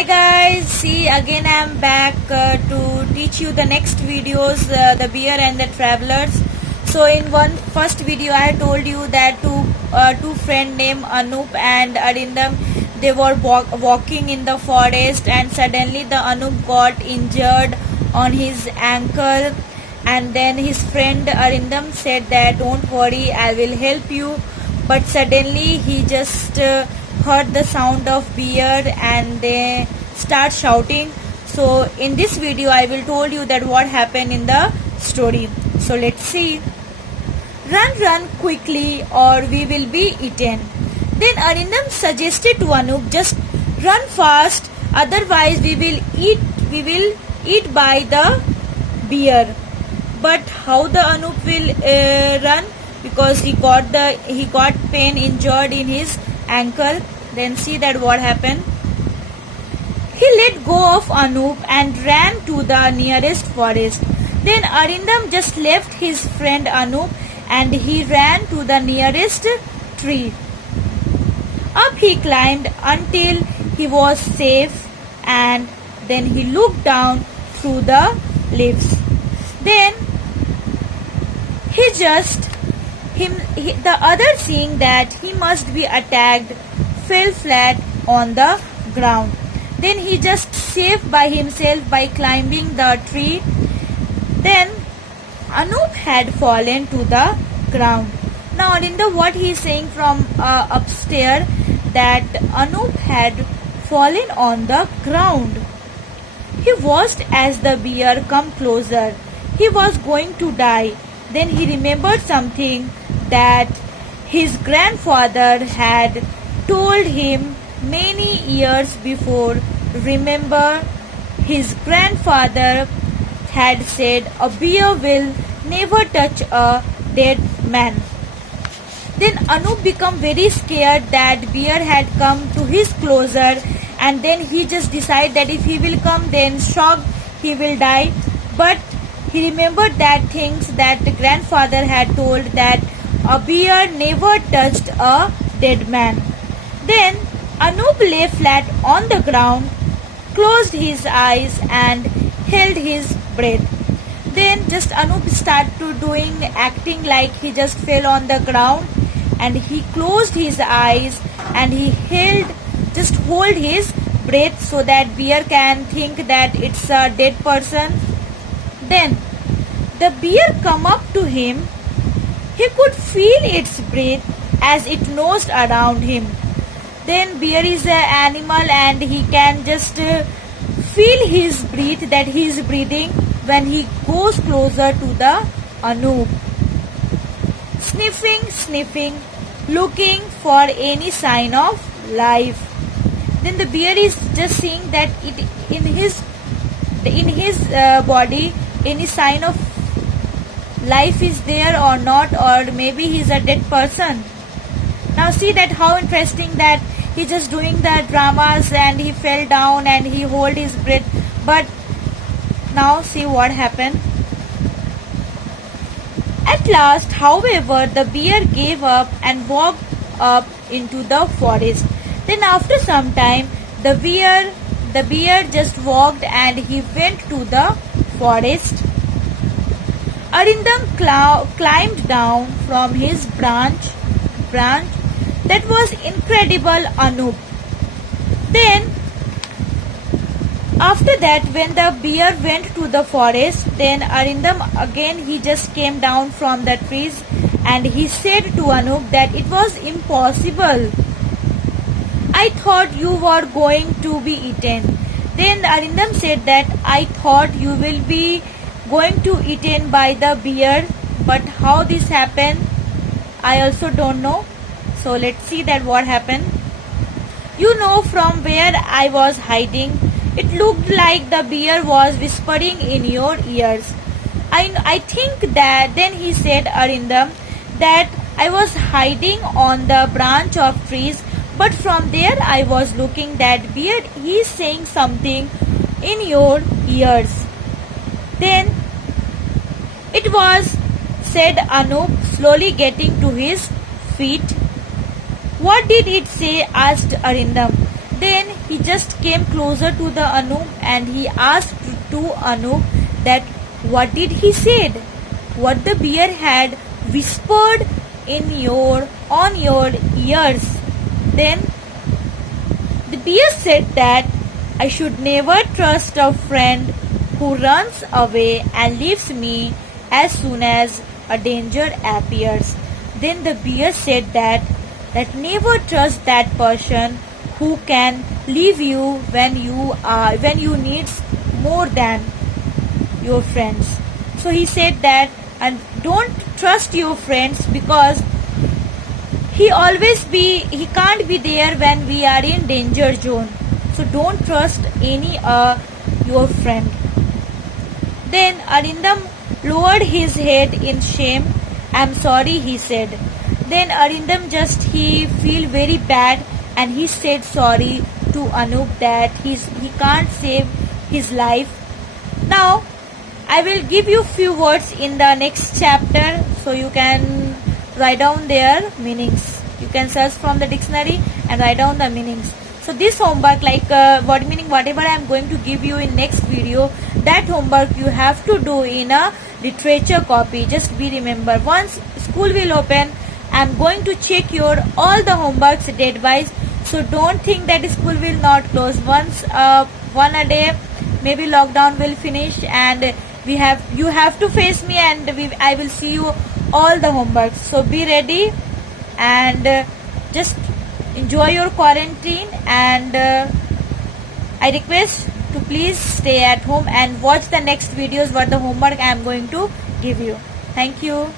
Hi guys, see again I am back to teach you the next videos, the bear and the travelers. So in first video I told you that two friend named Anup and Arindam, they were walking in the forest and suddenly the Anup got injured on his ankle, and then his friend Arindam said that don't worry, I will help you, but suddenly he just heard the sound of bear and they start shouting. So in this video I will told you that what happened in the story. So let's see. Run quickly or we will be eaten. Then Arindam suggested to Anup, just run fast, otherwise we will eat by the bear. But how the Anup will run, because he got pain injured in his ankle. Then see that what happened. He let go of Anup and ran to the nearest forest. Then Arindam just left his friend Anup and he ran to the nearest tree. Up he climbed until he was safe, and then he looked down through the leaves. Then the other, seeing that he must be attacked, fell flat on the ground. Then he just saved by himself by climbing the tree. Then Anup had fallen to the ground. Now Arindam, what he is saying from upstairs, that Anup had fallen on the ground. He watched as the bear come closer. He was going to die. Then he remembered something that his grandfather had told him many years before. Remember, his grandfather had said a bear will never touch a dead man. Then Anup became very scared that bear had come to his closer, and then he just decided that if he will come, then shocked he will die. But he remembered that things that the grandfather had told, that a bear never touched a dead man. Then Anup lay flat on the ground, closed his eyes and held his breath. Then just Anup started acting like he just fell on the ground, and he closed his eyes and he hold his breath so that bear can think that it's a dead person. Then the bear come up to him. He could feel its breath as it nosed around him. Then bear is an animal and he can just feel his breath, that he is breathing when he goes closer to the Anup. Sniffing, looking for any sign of life. Then the bear is just seeing that in his body any sign of life is there or not, or maybe he's a dead person. Now see that how interesting that he just doing the dramas and he fell down and he hold his breath. But now see what happened. At last, however, the bear gave up and walked up into the forest. Then after some time, the bear just walked and he went to the forest. Arindam climbed down from his branch. That was incredible, Anup. Then after that, when the bear went to the forest, then Arindam again he just came down from the trees and he said to Anup that it was impossible. I thought you were going to be eaten. Then Arindam said that I thought you will be going to eaten by the bear, but how this happened, I also don't know. So let's see that what happened. You know, from where I was hiding, it looked like the bear was whispering in your ears. I think that, then he said Arindam, that I was hiding on the branch of trees, but from there I was looking that bear, he is saying something in your ears. Then it was, said Anup, slowly getting to his feet. What did it say? Asked Arindam. Then he just came closer to the Anup and he asked to Anup that what did he said, what the bear had whispered on your ears. Then the bear said that I should never trust a friend who runs away and leaves me as soon as a danger appears. Then the bear said that never trust that person who can leave you when you need more than your friends. So he said that, and don't trust your friends because he can't be there when we are in danger zone. So don't trust any your friend. Then Arindam lowered his head in shame. I'm sorry, he said. Then Arindam he feel very bad and he said sorry to Anup that he can't save his life. Now I will give you few words in the next chapter so you can write down their meanings. You can search from the dictionary and write down the meanings. So this homework, like word meaning, whatever I am going to give you in next video, that homework you have to do in a literature copy. Just be remember, once school will open, I am going to check your all the homeworks date wise. So don't think that school will not close. Once one a day, maybe lockdown will finish and you have to face me and I will see you all the homeworks. So be ready and just enjoy your quarantine, and I request to please stay at home and watch the next videos what the homework I am going to give you. Thank you.